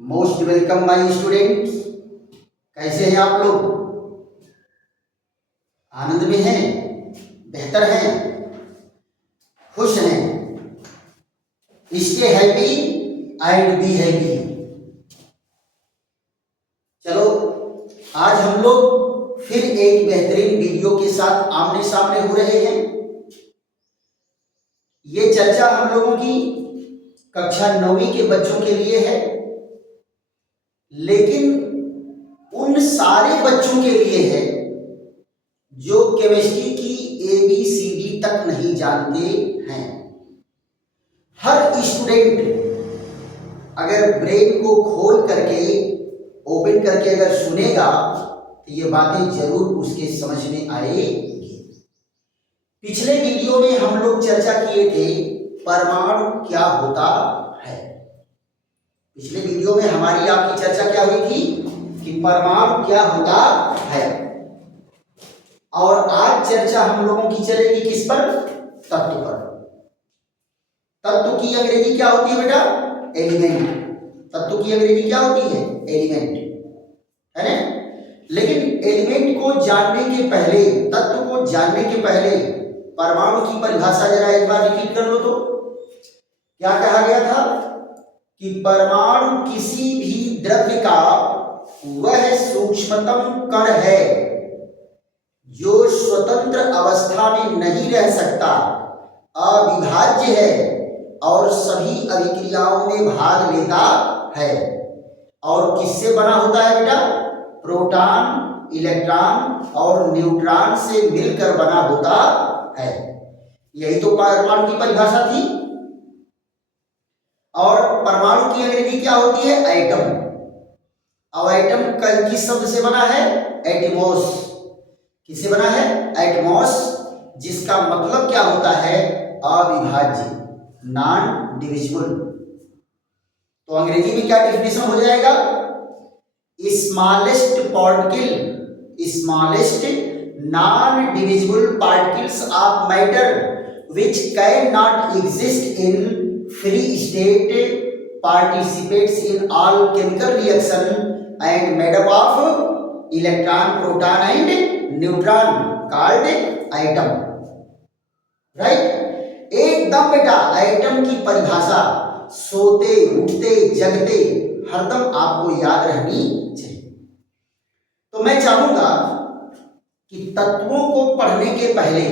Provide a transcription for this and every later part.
Most welcome my students. कैसे हैं आप लोग? आनंद में हैं, बेहतर हैं, खुश हैं? Stay happy and be happy. चलो, आज हम लोग फिर एक बेहतरीन वीडियो के साथ आमने सामने हो रहे हैं। ये चर्चा हम लोगों की कक्षा 9वीं के बच्चों के लिए है, लेकिन उन सारे बच्चों के लिए है जो केमिस्ट्री की ABCD तक नहीं जानते हैं। हर स्टूडेंट अगर ब्रेन को खोल करके ओपन करके अगर सुनेगा तो ये बातें जरूर उसके समझ में आएगी। पिछले वीडियो में हम लोग चर्चा किए थे परमाणु क्या होता है। पिछले वीडियो में हमारी आपकी चर्चा क्या हुई थी कि परमाणु क्या होता है, और आज चर्चा हम लोगों की चलेगी किस पर? तत्व पर। तत्व की अंग्रेजी क्या होती है बेटा? एलिमेंट। तत्व की अंग्रेजी क्या होती है? एलिमेंट, है ना? लेकिन एलिमेंट को जानने के पहले, तत्व को जानने के पहले परमाणु की परिभाषा जरा एक बार रिपीट कर लो तो। क्या कहा गया था कि परमाणु किसी भी द्रव्य का वह सूक्ष्मतम कण है जो स्वतंत्र अवस्था में नहीं रह सकता, अविभाज्य है और सभी अभिक्रियाओं में भाग लेता है। और किससे बना होता है बेटा? प्रोटॉन, इलेक्ट्रॉन और न्यूट्रॉन से मिलकर बना होता है। यही तो परमाणु की परिभाषा थी। और परमाणु की अंग्रेजी क्या होती है? एटम। अब एटम किस शब्द से बना है? एटमॉस। किससे बना है? एटमॉस, जिसका मतलब क्या होता है? अविभाज्य, नॉन डिविजिबल। तो अंग्रेजी में क्या डेफिनेशन हो जाएगा? Smallest particle, smallest non divisible particles of matter which can not exist in free state participates in all chemical reaction and made up of electron, proton and neutron called atom, right? एकदम बेटा atom की परिभाषा सोते उठते जगते हरदम आपको याद रहनी चाहिए। तो मैं चाहूंगा कि तत्वों को पढ़ने के पहले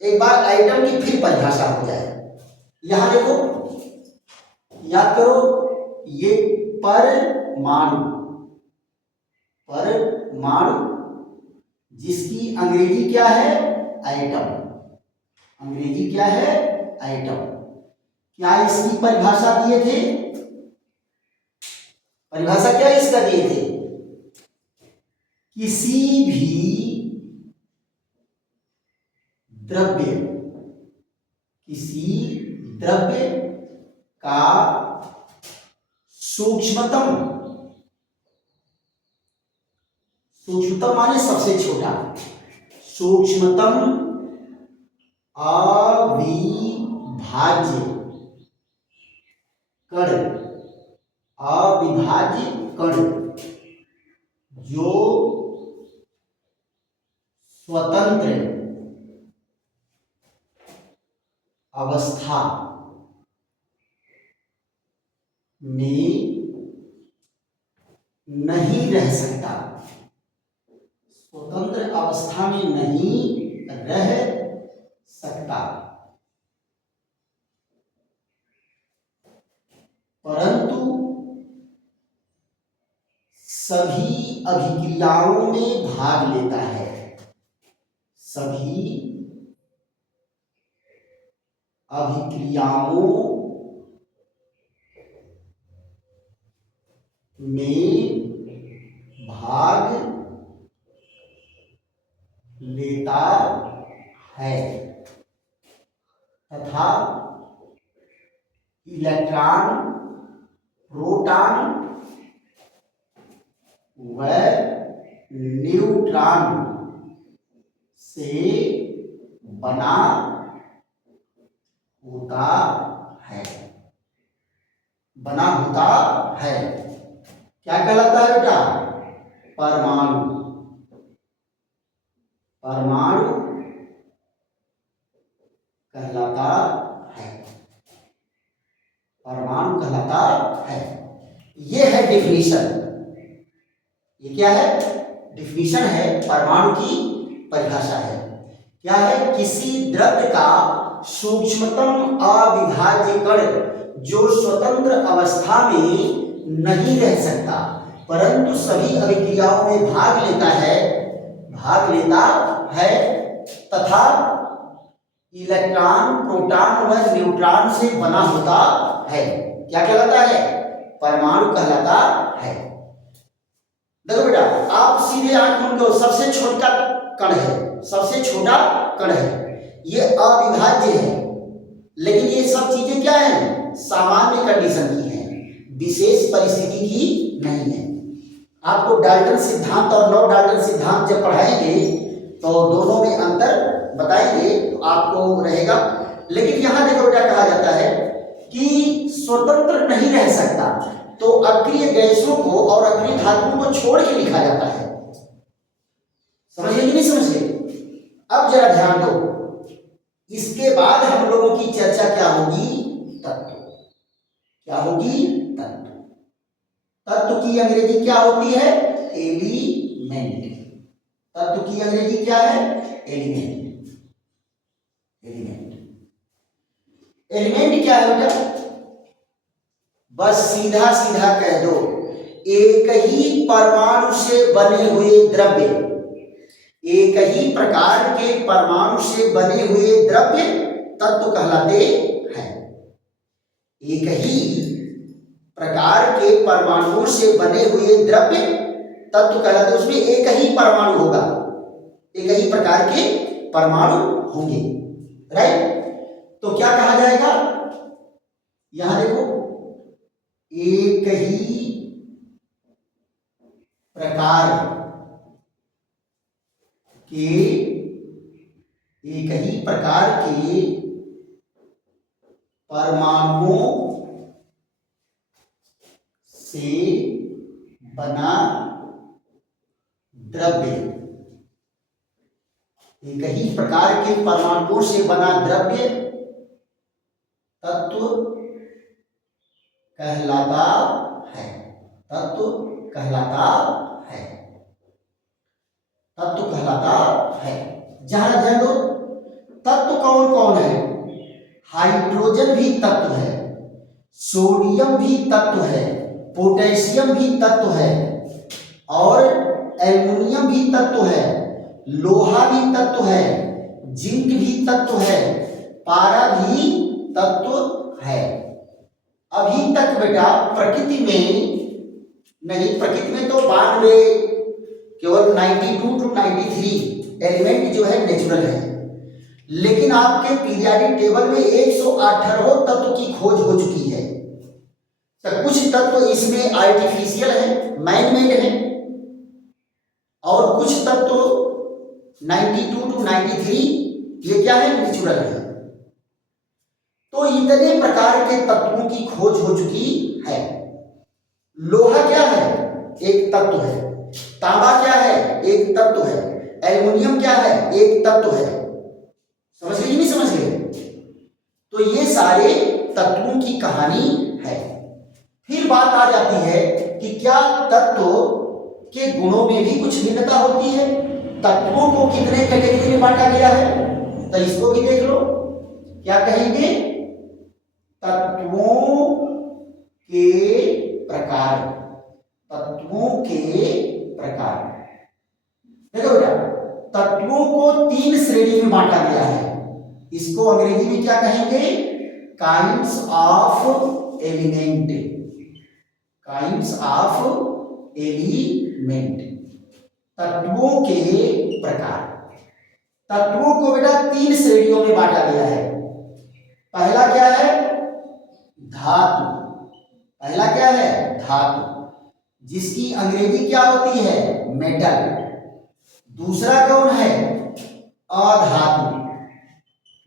एक बार एटम की फिर परिभाषा हो जाए। यहां देखो, याद करो, ये परमाणु, परमाणु जिसकी अंग्रेजी क्या है? एटम। अंग्रेजी क्या है? एटम। क्या इसकी परिभाषा दिए थे? परिभाषा क्या इसका दिए थे? किसी भी द्रव्य, किसी द्रव्य का सूक्ष्मतम, सूक्ष्मतम माने सबसे छोटा, सूक्ष्मतम अविभाज्य कण, अविभाज्य कण जो स्वतंत्र अवस्था में नहीं रह सकता, स्वतंत्र अवस्था में नहीं रह सकता, परंतु सभी अभिक्रियाओं में भाग लेता है, सभी अभिक्रियाओं में भाग लेता है तथा इलेक्ट्रॉन, प्रोटॉन व न्यूट्रॉन से बना होता है, बना होता है। क्या कहलाता है बेटा? परमाणु। परमाणु कहलाता है। परमाणु कहलाता है। ये है डिफिनीशन। ये क्या है? डिफिनीशन है, परमाणु की परिभाषा है। क्या है? किसी द्रव्य का सूक्ष्मतम अविभाज्य कण जो स्वतंत्र अवस्था में नहीं रह सकता परंतु सभी अभिक्रियाओं में भाग लेता है तथा इलेक्ट्रॉन, प्रोटॉन व न्यूट्रॉन से बना होता है। क्या कहलाता है? परमाणु कहलाता है। देखो बेटा, आप सीधे आंख मूंद लो, सबसे छोटा कण है, सबसे छोटा कण है, ये अविभाज्य है। लेकिन ये सब चीजें क्या है? सामान्य कंडीशन की हैं, विशेष परिस्थिति की नहीं है। आपको डाल्टन सिद्धांत और नौ डाल्टन सिद्धांत जब पढ़ाएंगे तो दोनों में अंतर बताएंगे तो आपको रहेगा। लेकिन यहां देखो बेटा, कहा जाता है कि स्वतंत्र नहीं रह सकता, तो अक्रिय गैसों को और अक्रिय धातुओं को छोड़ के लिखा जाता है। समझिए कि नहीं समझिए? अब जरा ध्यान दो, इसके बाद हम लोगों की चर्चा क्या होगी? तत्व। क्या होगी? तत्व। तत्व की अंग्रेजी क्या होती है? एलिमेंट। तत्व की अंग्रेजी क्या है? एलिमेंट। एलिमेंट। एलिमेंट क्या है बेटा? बस सीधा सीधा कह दो, एक ही परमाणु से बने हुए द्रव्य, एक ही प्रकार के परमाणु से बने हुए द्रव्य तत्व कहलाते हैं। एक ही प्रकार के परमाणुओं से बने हुए द्रव्य तत्व कहलाते हैं। उसमें एक ही परमाणु होगा, एक ही प्रकार के परमाणु होंगे, राइट? तो क्या कहा जाएगा? यहां देखो, एक ही प्रकार के, एक ही प्रकार के परमाणुओं से बना द्रव्य, एक ही प्रकार के परमाणुओं से बना द्रव्य तत्व कहलाता है। तत्व कहलाता है। तत्व कहलाता है। जहां ध्यान दो, तत्व कौन कौन है? हाइड्रोजन भी तत्व है, सोडियम भी तत्व है, पोटेशियम भी तत्व है, और एल्युमिनियम भी तत्व है, लोहा भी तत्व है, जिंक भी तत्व है, पारा भी तत्व है। अभी तक बेटा प्रकृति में नहीं, प्रकृति में तो 92, केवल 92 to 93 एलिमेंट जो है नेचुरल है। लेकिन आपके पीरियोडिक टेबल में 118 तत्व की खोज हो चुकी है। तो कुछ तत्व इसमें आर्टिफिशियल है, मैन मेड है, और कुछ तत्व 92 to 93 ये क्या है? नेचुरल है। तो इतने प्रकार के तत्वों की खोज हो चुकी है। लोहा क्या है? एक तत्व है। तांबा क्या है? एक तत्व है। एल्युमिनियम क्या है? एक तत्व है। समझ गए नहीं समझ गए? तो ये सारे तत्वों की कहानी है। फिर बात आ जाती है कि क्या तत्व के गुणों में भी कुछ भिन्नता होती है? तत्वों को कितने कैटेगरी में बांटा गया है? तो इसको भी देख लो। क्या कहेंगे? तत्वों के प्रकार। तत्वों के प्रकार। देखो बेटा, तत्वों को 3 श्रेणी में बांटा गया है। इसको अंग्रेजी में क्या कहेंगे? Kinds of element. Kinds of element. तत्वों के प्रकार। तत्वों को बेटा 3 श्रेणियों में बांटा गया है। पहला क्या है? धातु। पहला क्या है? धातु, जिसकी अंग्रेजी क्या होती है? मेटल। दूसरा कौन है? अधातु।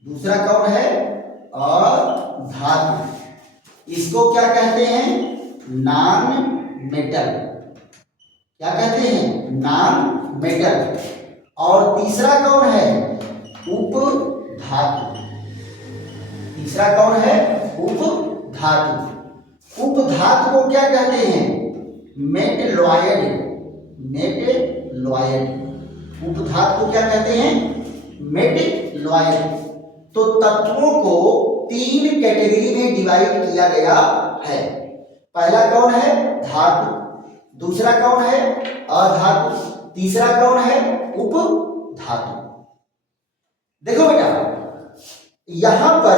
दूसरा कौन है? अधातु। इसको क्या कहते हैं? नॉन मेटल, क्या कहते हैं, नॉन मेटल। और तीसरा कौन है, उपधातु। तीसरा कौन है, उपधातु। उपधातु को क्या कहते हैं, मेटलॉयड। मेटलॉयड, उपधातु को क्या कहते हैं, मेटलॉयड। तो तत्वों को 3 कैटेगरी में डिवाइड किया गया है। पहला कौन है, धातु। दूसरा कौन है, अधातु। तीसरा कौन है, उपधातु। देखो बेटा, यहां पर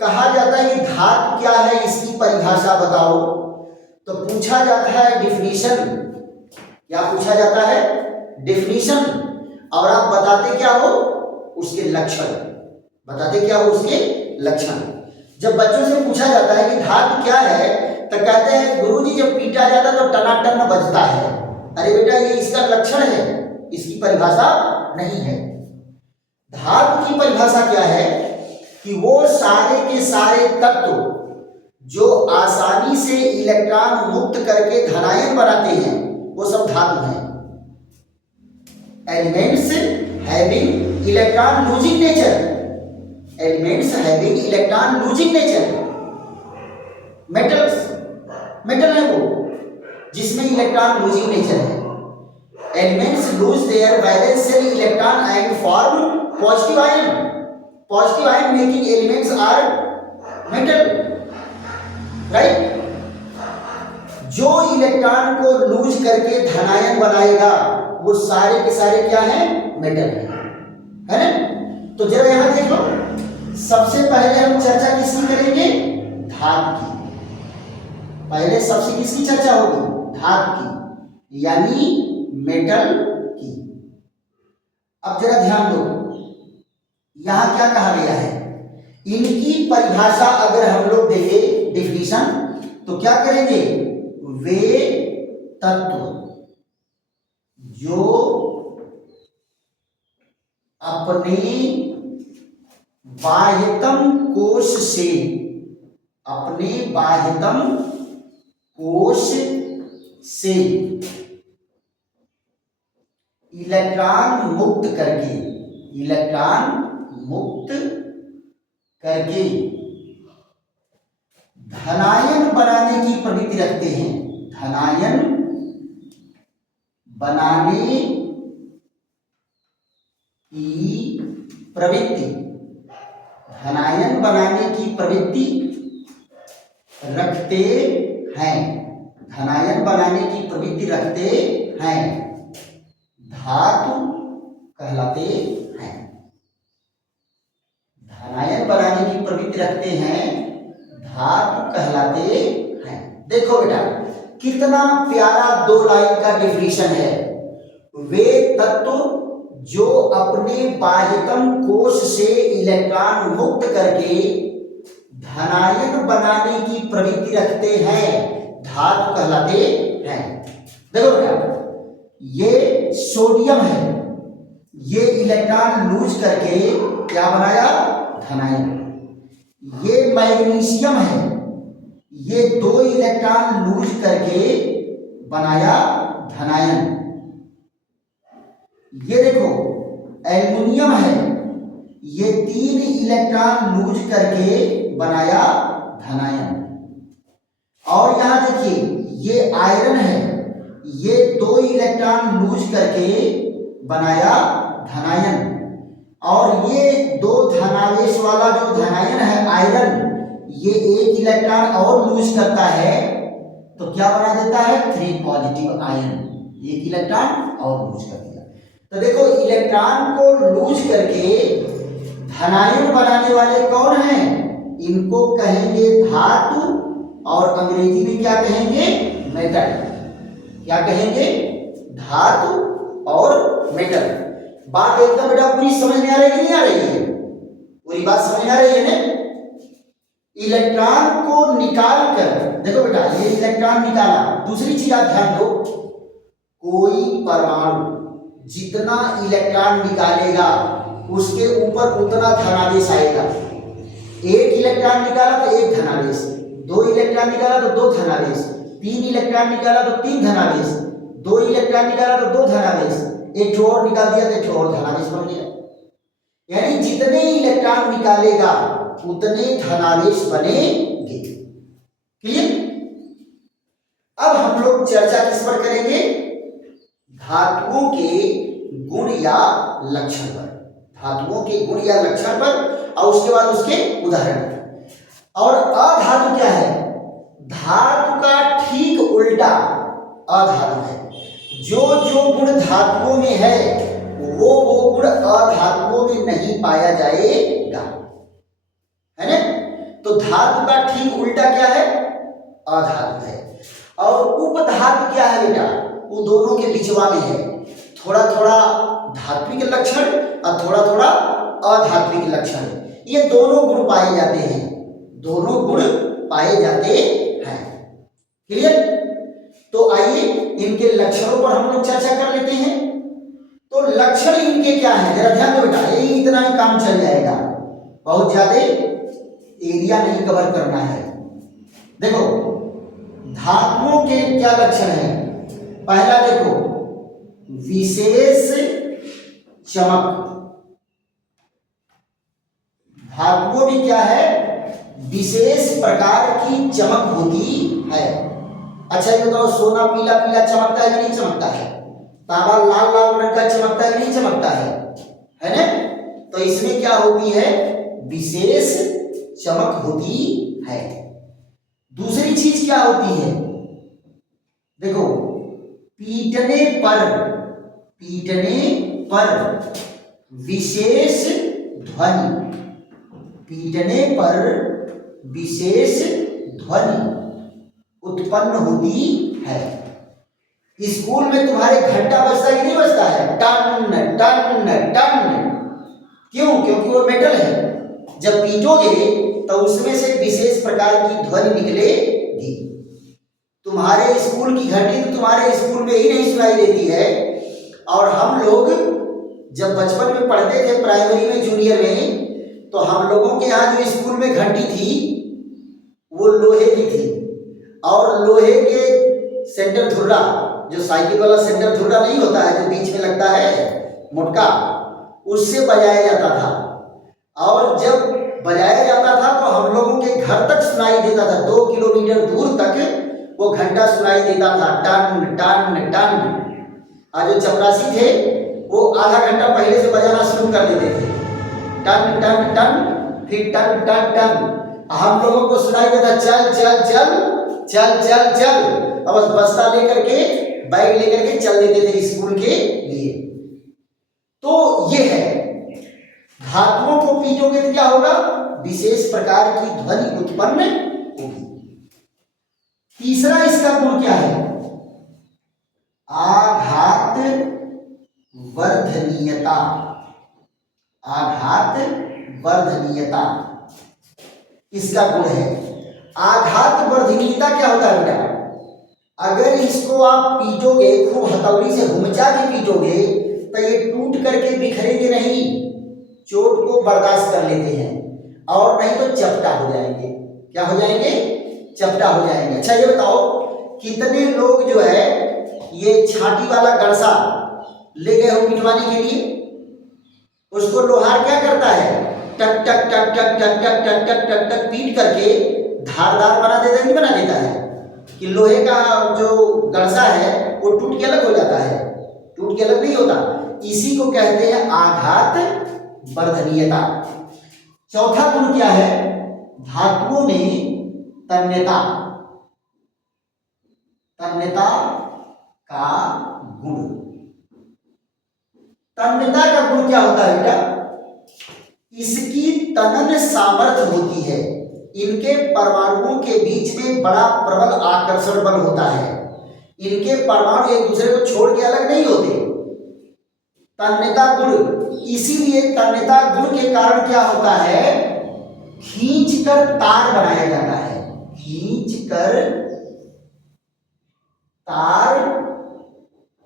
कहा जाता है कि धातु क्या है, इसकी परिभाषा बताओ। तो पूछा जाता है डिफिनीशन। क्या पूछा जाता है, डिफिनीशन। और आप बताते क्या हो, उसके लक्षण। बताते क्या हो, उसके लक्षण। जब बच्चों से पूछा जाता है कि धातु क्या है, तो कहते हैं गुरुजी जब पीटा जाता तो टनाटन बजता है। अरे बेटा, ये इसका लक्षण है, इसकी परिभाषा नहीं है। धातु की परिभाषा क्या है कि वो सारे के सारे तत्व जो आसानी से इलेक्ट्रॉन मुक्त करके धनायन बनाते हैं, वो सब धातु हैं। Elements having electron losing nature. Elements having electron losing nature. Metals, metal है वो जिसमें इलेक्ट्रॉन लूजिंग नेचर है। Elements lose their valence electron and form positive ion. Positive ion making elements are metal, right. जो electron को lose करके धनायन बनाएगा, वो सारे के सारे क्या है, मेटल है ना। तो जरा यहां देख लो, सबसे पहले हम चर्चा किसकी करेंगे, धातु की। पहले सबसे किसकी चर्चा होगी, धातु की, यानी मेटल की। अब जरा ध्यान दो, यहां क्या कहा गया है, इनकी परिभाषा अगर हम लोग देखें डिफिनीशन, तो क्या करेंगे, वे तत्व जो अपने बाह्यतम कोश से, अपने बाह्यतम कोश से इलेक्ट्रॉन मुक्त करके, इलेक्ट्रॉन मुक्त करके धनायन बनाने की प्रवृत्ति रखते हैं। धनायन बनाने की प्रवृत्ति, धनायन बनाने की प्रवृत्ति रखते हैं। धनायन बनाने की प्रवृत्ति रखते हैं, धातु कहलाते हैं। धनायन बनाने की प्रवृत्ति रखते हैं, धातु कहलाते हैं। देखो बेटा, कितना प्यारा 2 लाइन का डिफिनीशन है। वे तत्व जो अपने बाह्यतम कोश से इलेक्ट्रॉन मुक्त करके धनायन बनाने की प्रवृत्ति रखते हैं, धातु कहलाते हैं। देखो बेटा, ये सोडियम है, ये इलेक्ट्रॉन लूज करके क्या बनाया, धनायन। ये मैग्नीशियम है, ये 2 इलेक्ट्रॉन लूज करके बनाया धनायन। ये देखो एल्युमिनियम है, ये 3 इलेक्ट्रॉन लूज करके बनाया धनायन। और यहां देखिए, ये आयरन है, ये 2 इलेक्ट्रॉन लूज करके बनाया धनायन। और ये 2 धनावेश वाला जो धनायन है आयरन, ये 1 इलेक्ट्रॉन और लूज करता है, तो क्या बना देता है, 3 पॉजिटिव आयन। 1 इलेक्ट्रॉन और लूज कर दिया। तो देखो, इलेक्ट्रॉन को लूज करके धनायन बनाने वाले कौन हैं, इनको कहेंगे धातु, और अंग्रेजी में क्या कहेंगे, मेटल। क्या कहेंगे, धातु और मेटल। बात एकदम बेटा पूरी समझ में आ रही है कि नहीं आ रही है, पूरी बात समझ में आ रही है ना। इलेक्ट्रॉन को निकाल कर, देखो बेटा, ये इलेक्ट्रॉन निकाला। दूसरी चीज आप ध्यान दो, कोई परमाणु जितना इलेक्ट्रॉन निकालेगा उसके ऊपर उतना धनावेश आएगा। 1 इलेक्ट्रॉन निकाला तो 1 धनावेश, 2 इलेक्ट्रॉन निकाला तो 2 धनावेश, 3 इलेक्ट्रॉन निकाला तो 3 धनावेश, 2 इलेक्ट्रॉन निकाला तो 2 धनावेश, एक ठो और निकाल दिया तो एक ठो और धनावेश बन गया। यानी जितने इलेक्ट्रॉन निकालेगा उतने धनावेश बनेंगे। क्लियर? अब हम लोग चर्चा किस पर करेंगे? धातुओं के गुण या लक्षण पर, धातुओं के गुण या लक्षण पर, और उसके बाद उसके उदाहरण। और अधातु क्या है? धातु का ठीक उल्टा अधातु है। जो जो गुण धातुओं में है वो गुण अधातुओं में नहीं पाया जाएगा, है ना? तो धातु का ठीक उल्टा क्या है? अधातु है। और उपधातु क्या है बेटा? वो दोनों के बीचवा में है, थोड़ा थोड़ा धात्विक लक्षण और थोड़ा थोड़ा अधात्विक लक्षण, ये दोनों गुण पाए जाते हैं, दोनों गुण पाए जाते हैं। क्लियर? तो आइए इनके लक्षणों पर हम लोग चर्चा कर लेते हैं। तो लक्षण इनके क्या है जरा ध्यान दो बेटा, ये इतना ही काम चल जाएगा, बहुत ज्यादा एरिया नहीं कवर करना है। देखो धातुओं के क्या लक्षण है? पहला देखो विशेष चमक, धातुओं में क्या है? विशेष प्रकार की चमक होती है। अच्छा ये बताओ, सोना पीला पीला चमकता है कि नहीं चमकता है? तांबा लाल लाल रंग का चमकता है कि नहीं चमकता है ना? तो इसमें क्या होती है? विशेष चमक होती है। दूसरी चीज क्या होती है? देखो पीटने पर विशेष ध्वनि, पीटने पर विशेष ध्वनि उत्पन्न होती है। स्कूल में तुम्हारे घंटा बजता है कि नहीं बजता है? टन टन टन। क्यों? क्योंकि वो मेटल है, जब पीटोगे तो उसमें से विशेष प्रकार की ध्वनि निकलेगी। तुम्हारे स्कूल की घंटी तो तुम्हारे स्कूल में ही नहीं सुनाई देती है। और हम लोग जब बचपन में पढ़ते थे प्राइमरी में, जूनियर में, तो हम लोगों के यहाँ जो स्कूल में घंटी थी वो लोहे की थी, और लोहे के सेंटर धुर्रा, जो साइकिल वाला सेंटर धुर्रा नहीं होता है जो बीच में लगता है मोटका, उससे बजाया जाता था। और जब बजाया जाता था तो हम लोगों के घर तक सुनाई देता था, 2 किलोमीटर दूर तक वो घंटा सुनाई देता था, टन टन टन। और जो चपरासी थे वो आधा घंटा पहले से बजाना शुरू कर देते थे, टन टन टन, फिर टन टन टन। हम लोगों को सुनाई देता चल चल चल चल चल चल, अब बस बस्ता लेकर के, बैग लेकर के चल देते थे स्कूल के लिए। तो ये है, धातुओं को पीटोगे तो क्या होगा? विशेष प्रकार की ध्वनि उत्पन्न होगी। तीसरा इसका गुण क्या है? आघात वर्धनीयता, आघात वर्धनीयता इसका गुण है। आघात वर्धनीयता क्या होता है बेटा? अगर इसको आप पीटोगे, खूब हथौड़ी से घुमचा के पीटोगे तो ये टूट करके बिखरेंगे नहीं, चोट को बर्दाश्त कर लेते हैं, और नहीं तो चपटा हो जाएंगे। क्या हो जाएंगे? चपटा हो जाएंगे। अच्छा ये बताओ, कितने लोग जो है ये छाटी वाला गड़सा ले गए हो पिटवाने के लिए, उसको लोहार क्या करता है? टक टक टक टक टक टक टक टक टक टक पीट करके धारदार बना देता है, नहीं बना देता है कि लोहे का जो गड़सा है वो टूट के अलग हो जाता है? टूट के अलग नहीं होता। इसी को कहते हैं आघात वर्धनीयता। चौथा गुण क्या है? धातुओं में तन्यता, तन्यता का गुण। तन्यता का गुण क्या होता है बेटा? इसकी तनन सामर्थ्य होती है, इनके परमाणुओं के बीच में बड़ा प्रबल आकर्षण बल होता है, इनके परमाणु एक दूसरे को छोड़ के अलग नहीं होते। तन्यता गुण, इसीलिए तन्यता गुण के कारण क्या होता है? खींचकर तार बनाया जाता है, खींचकर तार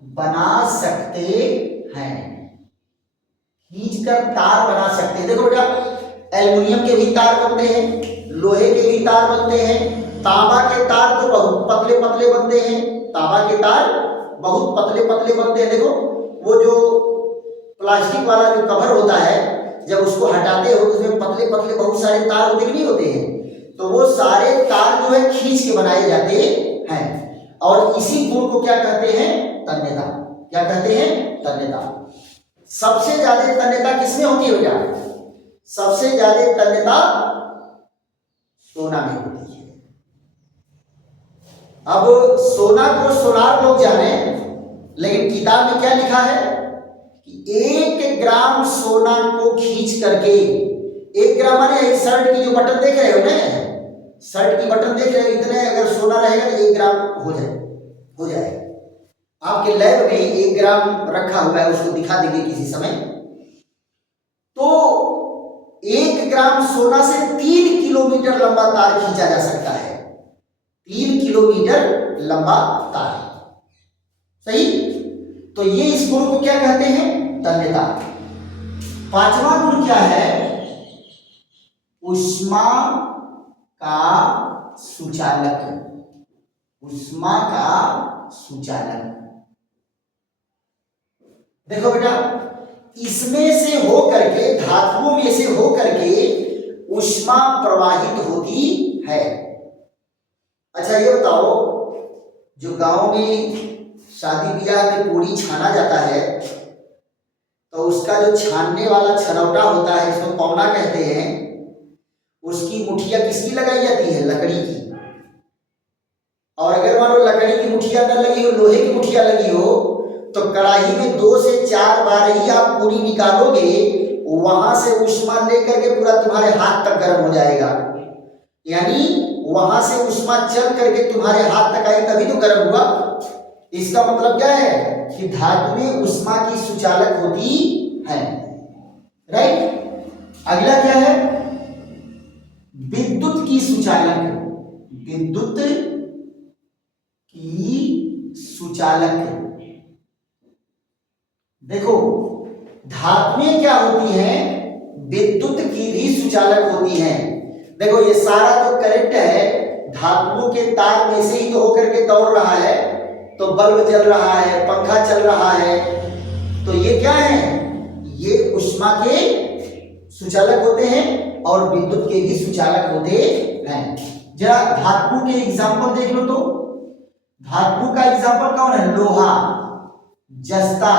बना सकते हैं, खींचकर तार बना सकते हैं। देखो बेटा, एल्युमिनियम के भी तार बनते हैं, लोहे के भी तार बनते हैं, तांबा के तार तो बहुत पतले पतले बनते हैं, तांबा के तार बहुत पतले पतले बनते हैं। देखो वो जो प्लास्टिक वाला जो कवर होता है, जब उसको हटाते हो उसमें पतले पतले बहुत सारे तार होते नहीं होते हैं, तो वो सारे तार जो है खींच के बनाए जाते हैं। और इसी गुण को क्या कहते हैं? तन्यता। क्या कहते हैं? तन्यता। सबसे ज्यादा तन्यता किसमें होती है बेटा? सबसे ज्यादा तन्यता सोना में होती है। अब सोना को सोनार लोग जाने, लेकिन किताब में क्या लिखा है कि 1 ग्राम सोना को खींच करके, 1 ग्राम माने शर्ट की जो बटन देख रहे हो ना, शर्ट की बटन देख रहे हो, इतने अगर सोना रहेगा तो 1 ग्राम हो जाए। आपके लैब में 1 ग्राम रखा हुआ है, उसको दिखा देंगे किसी समय। तो 1 ग्राम सोना से 3 किलोमीटर लंबा तार खींचा जा सकता है। 3 किलोमीटर लंबा तार। सही? तो ये इस गुण को क्या कहते हैं? तन्यता। 5वां गुण क्या है? ऊष्मा का सुचालक। ऊष्मा का सुचालक। देखो बेटा, इसमें से हो करके, धातुओं में से हो करके ऊष्मा प्रवाहित होती है। अच्छा ये बताओ, जो गांव में शादी ब्याह में पूरी छाना जाता है, तो उसका जो छानने वाला छनौटा होता है, इसको पौना कहते हैं, उसकी मुठिया किसकी लगाई जाती है? लकड़ी की। और अगर मान लो लकड़ी की मुठिया न लगी हो, लोहे की मुठिया लगी हो, तो कढ़ाई में 2 से 4 बार ही आप पूरी निकालोगे, वहां से ऊष्मा लेकर के पूरा तुम्हारे हाथ तक गर्म हो जाएगा। यानी वहां से ऊष्मा चल करके तुम्हारे हाथ तक आई, तभी तो गर्म हुआ। इसका मतलब क्या है कि धातुएं ऊष्मा की सुचालक होती है। राइट? अगला क्या है? विद्युत की सुचालक। विद्युत की सुचालक। देखो, धातुएं क्या होती हैं? विद्युत की भी सुचालक होती हैं। देखो ये सारा जो करंट है, धातुओं के तार में से ही तो होकर के दौड़ रहा है, तो बल्ब चल रहा है, पंखा चल रहा है, तो ये क्या है? ये ऊष्मा के सुचालक होते हैं और विद्युत के भी सुचालक होते हैं। जरा धातु के एग्जाम्पल देख लो तो। धातु का एग्जाम्पल कौन है? लोहा, जस्ता,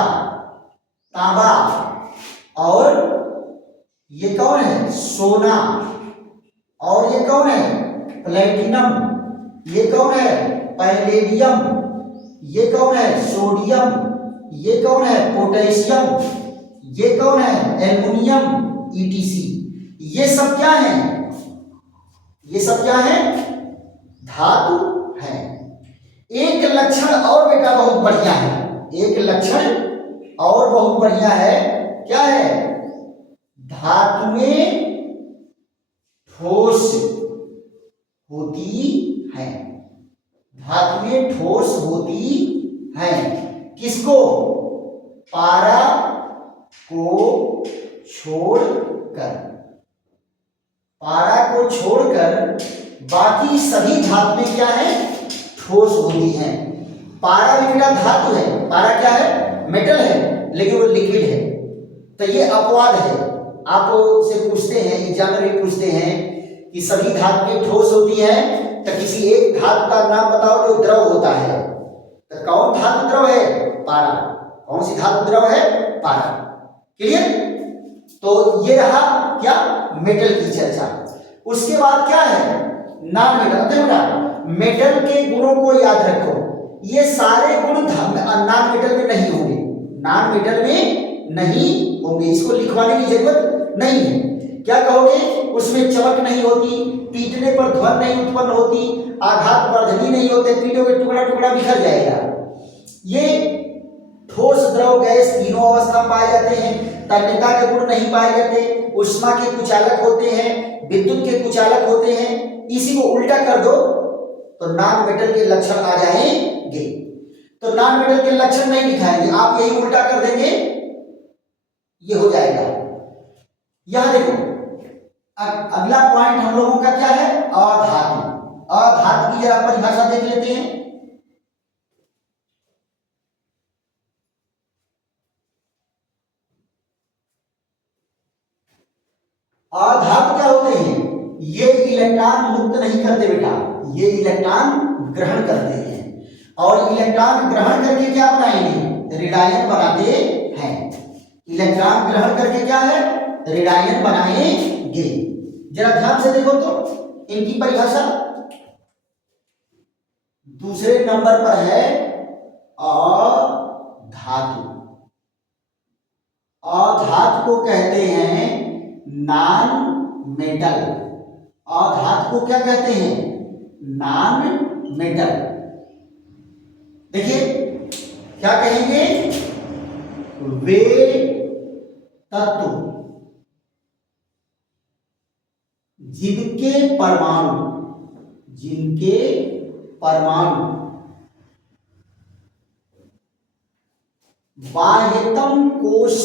तांबा, और ये कौन है? सोना। और ये कौन है? प्लेटिनम। ये कौन है? पैलेडियम। ये कौन है? सोडियम। ये कौन है? पोटेशियम। ये कौन है? Aluminium, etc. ये सब क्या है? ये सब क्या है? धातु है। एक लक्षण और बेटा बहुत बढ़िया है, एक लक्षण और बहुत बढ़िया है। क्या है? धातुएं ठोस होती हैं। धातुएं ठोस होती हैं। किसको? पारा को छोड़कर। पारा को छोड़कर बाकी सभी धातुएं क्या है? ठोस होती हैं। पारा भी बेटा धातु है। पारा क्या है? मेटल है, लेकिन वो लिक्विड है। तो ये अपवाद है। आप से पूछते हैं, एग्जामिनर भी पूछते हैं कि सभी धातुएं ठोस होती हैं, तो किसी एक धातु का नाम बताओ जो द्रव होता है। तो कौन धातु द्रव है? पारा। कौन सी धातु द्रव है? पारा। क्लियर? तो ये रहा क्या? मेटल की चर्चा। उसके बाद क्या है? Non metal. देखो मेटल के गुणों को याद रखो। ये सारे गुण नॉन मेटल में नहीं होंगे। नॉन मेटल में नहीं होंगे, इसको लिखवाने की जरूरत नहीं है। क्या कहोगे? उसमें चमक नहीं होती, पीटने पर ध्वनि नहीं उत्पन्न होती, आघात वर्धनी नहीं होते, पीटोगे टुकड़ा टुकड़ा बिखर जाएगा। ये ठोस, द्रव, गैस तीनों अवस्था पाए जाते हैं। तन्यता के गुण नहीं पाए जाते। ऊष्मा के कुचालक होते हैं, विद्युत के कुचालक होते हैं। इसी को उल्टा कर दो तो नॉन मेटल के लक्षण आ जाएंगे। तो नॉन मेटल के लक्षण नहीं दिखाएंगे, आप यही उल्टा कर देंगे, ये हो जाएगा। यह देखो, अगला पॉइंट हम लोगों का क्या है? अधातु। अधातु की जरा परिभाषा देख लेते हैं। अधातु क्या होते हैं? ये इलेक्ट्रॉन मुक्त नहीं करते बेटा, ये इलेक्ट्रॉन ग्रहण करते हैं और इलेक्ट्रॉन ग्रहण करके क्या बनाएंगे? ऋणायन बनाते हैं। इलेक्ट्रॉन ग्रहण करके क्या है? ऋणायन बनाएंगे। जरा ध्यान से देखो तो इनकी परिभाषा दूसरे नंबर पर है अधातु। अधातु को कहते हैं नॉन मेटल। अधातु को क्या कहते हैं? Non metal. देखिए क्या कहेंगे? वे तत्व जिनके परमाणु बाह्यतम कोश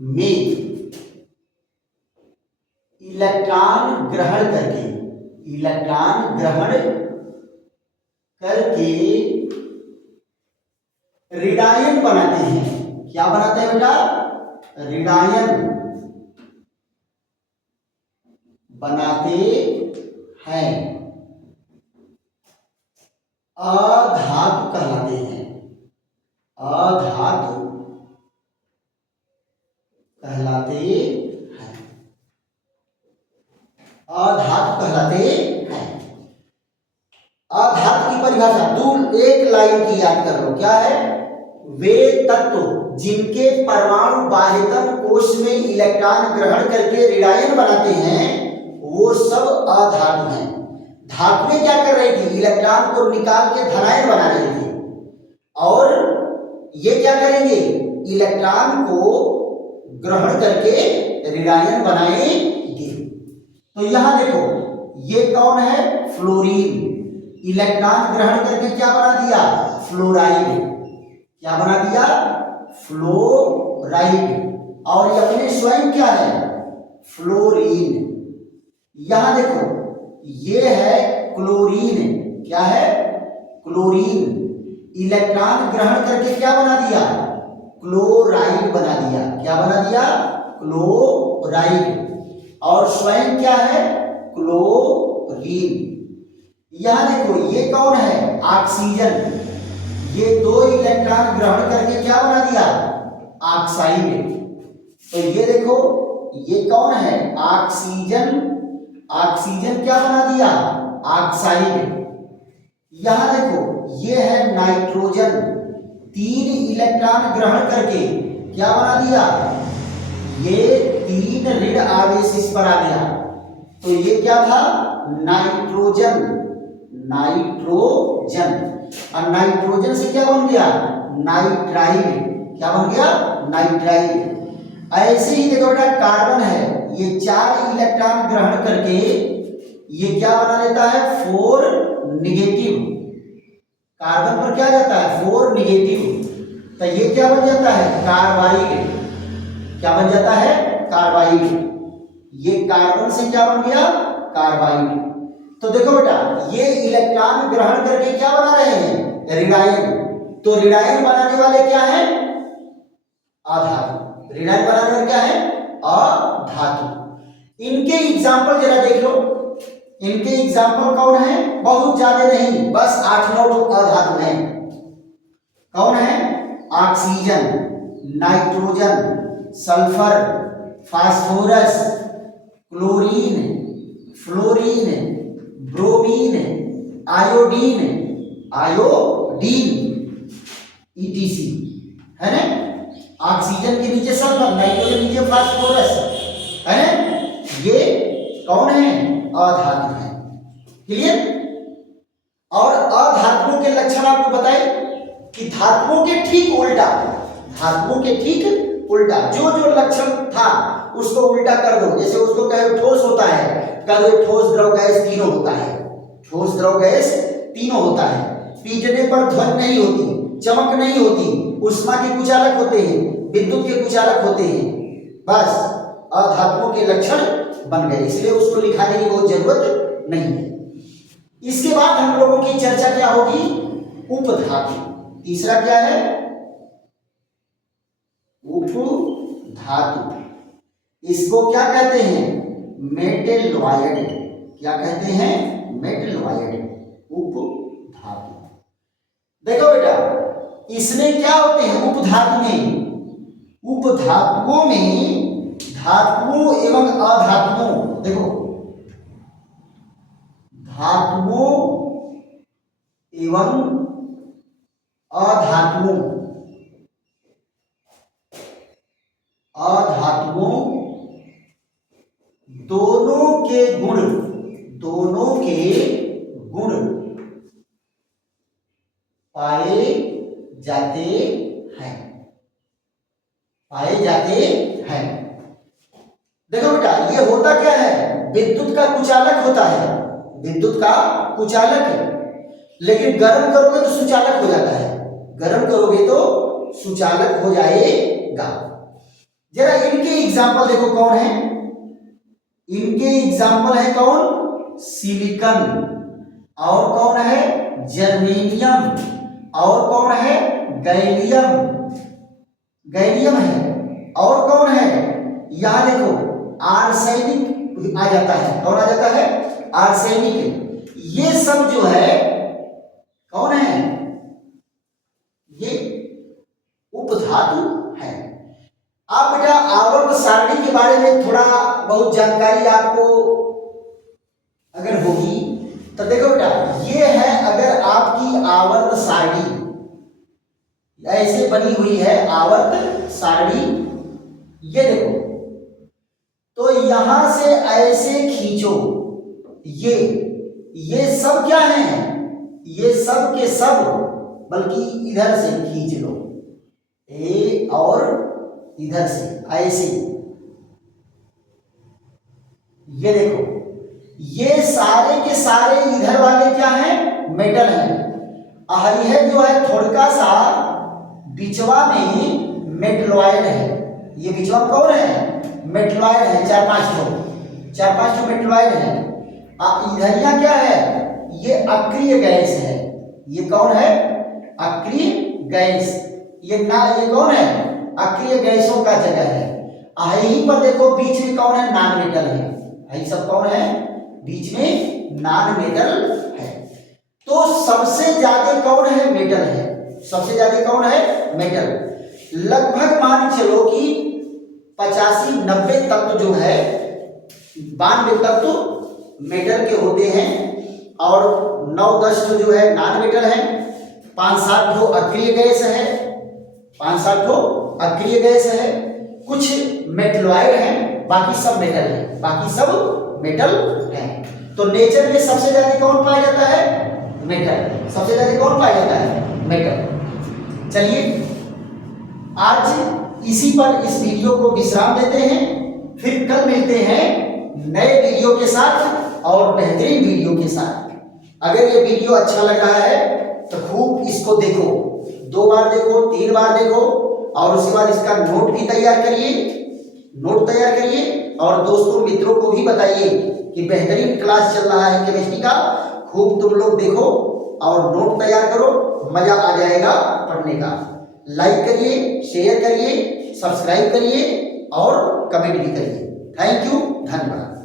में इलेक्ट्रॉन ग्रहण करके ऋणायन बनाते हैं। क्या बनाते हैं बेटा? ऋणायन बनाते हैं, अधातु कहलाते हैं। अधातु कहलाते हैं। अधातु कहलाते हैं। अधातु की परिभाषा तुम एक लाइन की याद कर लो। क्या है? वे तत्व जिनके परमाणु बाह्यतम कोश में इलेक्ट्रॉन ग्रहण करके ऋणायन बनाते हैं वो सब अधातु हैं। धातुएं क्या कर रही थी? इलेक्ट्रॉन को निकाल के धनायन बना रही थी और ये क्या करेंगे? इलेक्ट्रॉन को ग्रहण करके ऋणायन बनाएंगे। तो यहां देखो ये कौन है? फ्लोरीन। इलेक्ट्रॉन ग्रहण करके क्या बना दिया? फ्लोराइड। क्या बना दिया? फ्लोराइड। और ये अपने स्वयं क्या है? फ्लोरीन। यहां देखो ये है क्लोरीन। क्या है? क्लोरीन। इलेक्ट्रॉन ग्रहण करके क्या बना दिया? क्लोराइड बना दिया। क्या बना दिया? क्लोराइड। और स्वयं क्या है? क्लोरीन। यहां देखो ये कौन है? ऑक्सीजन। ये दो इलेक्ट्रॉन ग्रहण करके क्या बना दिया? ऑक्साइड। तो ये देखो ये कौन है? ऑक्सीजन। ऑक्सीजन क्या बना दिया? ऑक्साइड। यहां देखो ये है नाइट्रोजन। तीन इलेक्ट्रॉन ग्रहण करके क्या बना दिया? ये तीन ऋण आवेश इस पर आ गया। तो ये क्या था? नाइट्रोजन। नाइट्रोजन। और नाइट्रोजन से क्या बन गया? नाइट्राइड। क्या बन गया? नाइट्राइड। ऐसे ही देखो बेटा कार्बन है, ये चार इलेक्ट्रॉन ग्रहण करके ये क्या बना लेता है? 4 निगेटिव। कार्बन पर क्या जाता है? 4 निगेटिव। तो ये क्या बन जाता है? कार्बाइड। क्या बन जाता है? कार्बाइड। ये कार्बन से क्या बन गया? कार्बाइड। तो देखो बेटा ये इलेक्ट्रॉन ग्रहण करके क्या बना रहे हैं? ऋणायन। तो ऋणायन बनाने वाले क्या है? अधातु। ऋणायन बनाने वाले क्या है? अधातु। इनके एग्जाम्पल जरा देख लो। इनके एग्जाम्पल कौन है? बहुत ज्यादा नहीं, बस 8-9 अधातु हैं। कौन है? Oxygen, nitrogen, sulphur, phosphorus, chlorine, fluorine, bromine, iodine, etc है ना। ऑक्सीजन के नीचे सल्फर, नाइट्रोजन नीचे फास्फोरस है ना। ये कौन है? अधातु है। क्लियर? और अधातुओं के लक्षण आपको बताए कि धातुओं के ठीक उल्टा, धातुओं के ठीक उल्टा जो जो लक्षण था उसको उल्टा कर दो। जैसे उसको कहे ठोस होता है, कह दो ठोस द्रव गैस तीनों होता है। ठोस द्रव गैस तीनों होता है। पीटने पर ध्वनि नहीं होती, चमक नहीं होती, उष्मा के कुचालक होते हैं, विद्युत के कुचालक होते हैं। बस अधातुओं के लक्षण बन गए, इसलिए उसको लिखाने की बहुत जरूरत नहीं है। इसके बाद हम लोगों की चर्चा क्या होगी, उपधातु। तीसरा क्या है, उपधातु। इसको क्या कहते हैं, मेटेलॉयड। क्या कहते हैं, मेटेलॉयड, उपधातु। देखो बेटा, इसमें क्या होते हैं उपधातु में, उपधातुओं में धातुओं एवं अधातुओं, देखो धातुओं एवं अधातुओं, अधातुओं दोनों के गुण पाए जाते हैं। देखो बेटा, ये होता क्या है, विद्युत का कुचालक होता है, विद्युत का कुचालक है, लेकिन गर्म करोगे तो सुचालक हो जाता है, गर्म करोगे तो सुचालक हो जाएगा। जरा इनके एग्जाम्पल देखो कौन है, इनके एग्जाम्पल है कौन, सिलिकॉन, और कौन है जर्मेनियम, और कौन है गैलियम, गैलियम है, और कौन है, यहां देखो आर्सेनिक आ जाता है, कौन आ जाता है, आर्सेनिक। ये सब जो है कौन है, ये उपधातु है। आप बेटा आवर्त सारणी के बारे में थोड़ा बहुत जानकारी आपको अगर होगी तो देखो बेटा, ये है अगर आपकी आवर्त सारणी ऐसे बनी हुई है, आवर्त सारणी, ये देखो, तो यहां से ऐसे खींचो, ये सब क्या है, ये सब के सब, बल्कि इधर से खींच लो, ए और इधर से ऐसे, ये देखो, ये सारे के सारे इधर वाले क्या हैं, मेटल हैं। यह जो है थोड़ा सा बिचवा में मेटलॉयड है, ये बिचवा कौन है, मेटलॉयड है, चार पांच ठो मेटलॉयड है। इधरिया क्या है, ये अक्रिय गैस है, ये कौन है, अक्रिय गैस, ये कौन है, अक्रिय गैसों का जगह है। यहीं पर देखो बीच में कौन है, नॉन मेटल है, यही सब कौन है, बीच में नॉन मेटल है। तो सबसे ज्यादा कौन है, मेटल है, सबसे ज्यादा कौन है, मेटल। लगभग मान चलो कि 85-90 तत्व जो है, 92 तत्व मेटल के होते हैं, और 9-10 जो है नॉन मेटल है, 5-7 ठो अक्रिय गैस है, 5-7 ठो अक्रिय गैस है, कुछ मेटलॉयड है, बाकी सब मेटल है, बाकी सब मेटल है। तो नेचर में सबसे ज्यादा कौन पाया जाता है, मेटल, सबसे ज्यादा कौन पाया जाता है, मेटल। चलिए आज इसी पर इस वीडियो को विश्राम देते हैं, फिर कल मिलते हैं नए वीडियो के साथ और बेहतरीन वीडियो के साथ। अगर ये वीडियो अच्छा लग रहा है तो खूब इसको देखो, 2 बार देखो, 3 बार देखो, और उसके बाद इसका नोट भी तैयार करिए, नोट तैयार करिए, और दोस्तों मित्रों को भी बताइए कि बेहतरीन क्लास चल रहा है केमिस्ट्री का, खूब तुम लोग देखो और नोट तैयार करो, मजा आ जाएगा पढ़ने का। लाइक करिए, शेयर करिए, सब्सक्राइब करिए और कमेंट भी करिए। थैंक यू, धन्यवाद।